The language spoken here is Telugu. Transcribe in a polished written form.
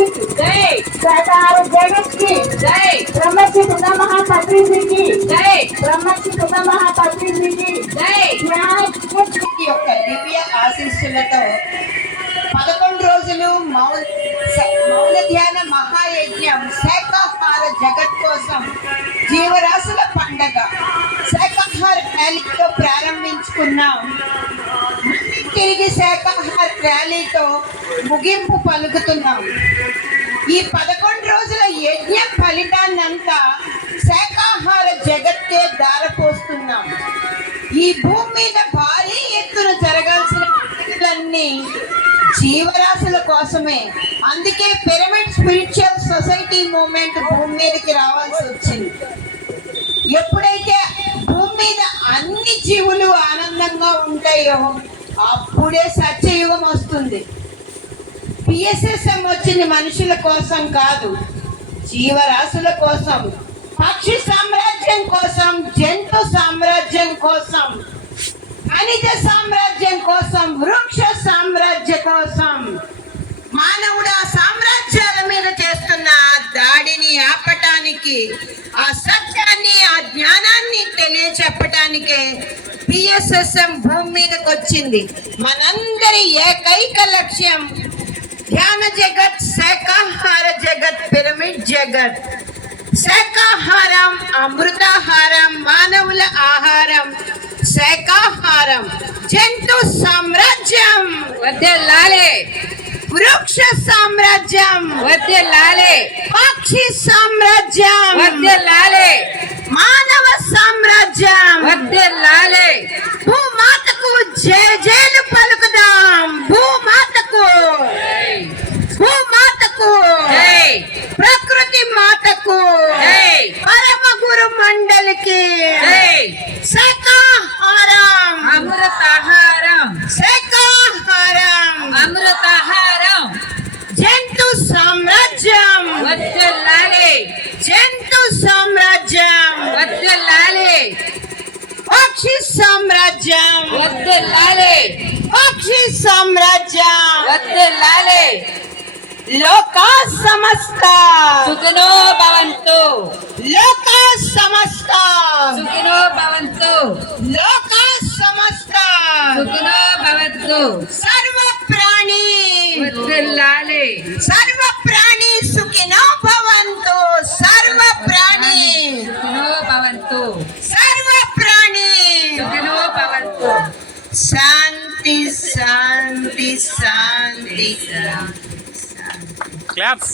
की जय, सरकार जगत की जय, ब्रह्मश्री सुधा महापात्री जी की जय, ब्रह्मश्री सुधा महापात्री जी की जय। యొక్క దివ్య ఆశీస్సులతో 11 రోజులు మౌన ధ్యాన మహాయజ్ఞం శాకాహార జగత్ కోసం జీవరాశుల పండగ శాకాహార ర్యాలీతో ప్రారంభించుకున్నాం. తిరిగి శాకాహార ర్యాలీతో ముగింపు పలుకుతున్నాం. ఈ 11 రోజుల యజ్ఞ ఫలితాన్నంతా శాకాహార జగత్తే దారపోస్తున్నాం. ఈ భూమి మీద భారీ ఎత్తున జరగాల్సిన పండుగలన్నీ జీవరాశుల కోసమే. అందుకే పిరమిడ్ స్పిరిచువల్ సొసైటీ మూవ్మెంట్ భూమి మీదకి రావాల్సి వచ్చింది. ఎప్పుడైతే భూమి మీద అన్ని జీవులు ఆనందంగా ఉంటాయో అప్పుడే సత్యయుగం వస్తుంది. పిఎస్ఎస్ఎం వచ్చింది మనుషుల కోసం కాదు, జీవరాశుల కోసం, పక్షి సామ్రాజ్యం కోసం, జంతు సామ్రాజ్యం కోసం, ఖనిజ సామ్రాజ్యం కోసం, వృక్ష సామ్రాజ్య కోసం. మానవుడు ఆ సామ్రాజ్యాల మీద చేస్తున్న దాడిని ఆపటానికి, ఆ సత్యాన్ని, ఆ జ్ఞానాన్ని తెలియచెప్పటానికే పిఎస్ఎస్ఎం భూమి మీదకి వచ్చింది. మనందరి ఏకైక లక్ష్యం ధ్యాన జగత్, శాకాహార జగత్, పిరమిడ్ జగత్. శాకాహారం అమృతాహారం, మానవుల ఆహారం శాకాహారం, జంతు సామ్రాజ్యం వర్ధిల్లాలి, వృక్ష సామ్రాజ్యం వర్ధిల్లాలి, పక్షి సామ్రాజ్యం వర్ధిల్లాలి, మానవ సామ్రాజ్యం వర్ధిల్లాలి. భూమాతకు జయజయలు పలుకుదాం. భూమాతకు, భూమాతకు, ప్రకృతి మాతకు, పరమ గురు మండలికి శాకాహారం, అమృతాహారం, శాకాహారం, అమృతాహారం, జంతు సామ్రాజ్యం వర్ధిల్లాలి, జంతు సామ్రాజ్యం వర్ధిల్లాలి, పక్షి సామ్రాజ్యం వర్ధిల్లాలి, పక్షి సామ్రాజ్యం వర్ధిల్లాలి. లోకా సమస్త సుఖినో భవంతు, లోకా సమస్త సుఖినో భవంతు, లోకా సమస్త సుఖినో భవంతు. సర్వ ప్రాణి, వర్ధిల్లాలి, సర్వ ప్రాణి సుఖినో భవంతు. సర్వ ప్రాణి, సుఖినో భవంతు, సర్వ ప్రాణి సుఖినో భవంతు. శాంతి శాంతి శాంతి శాంతి. Claps.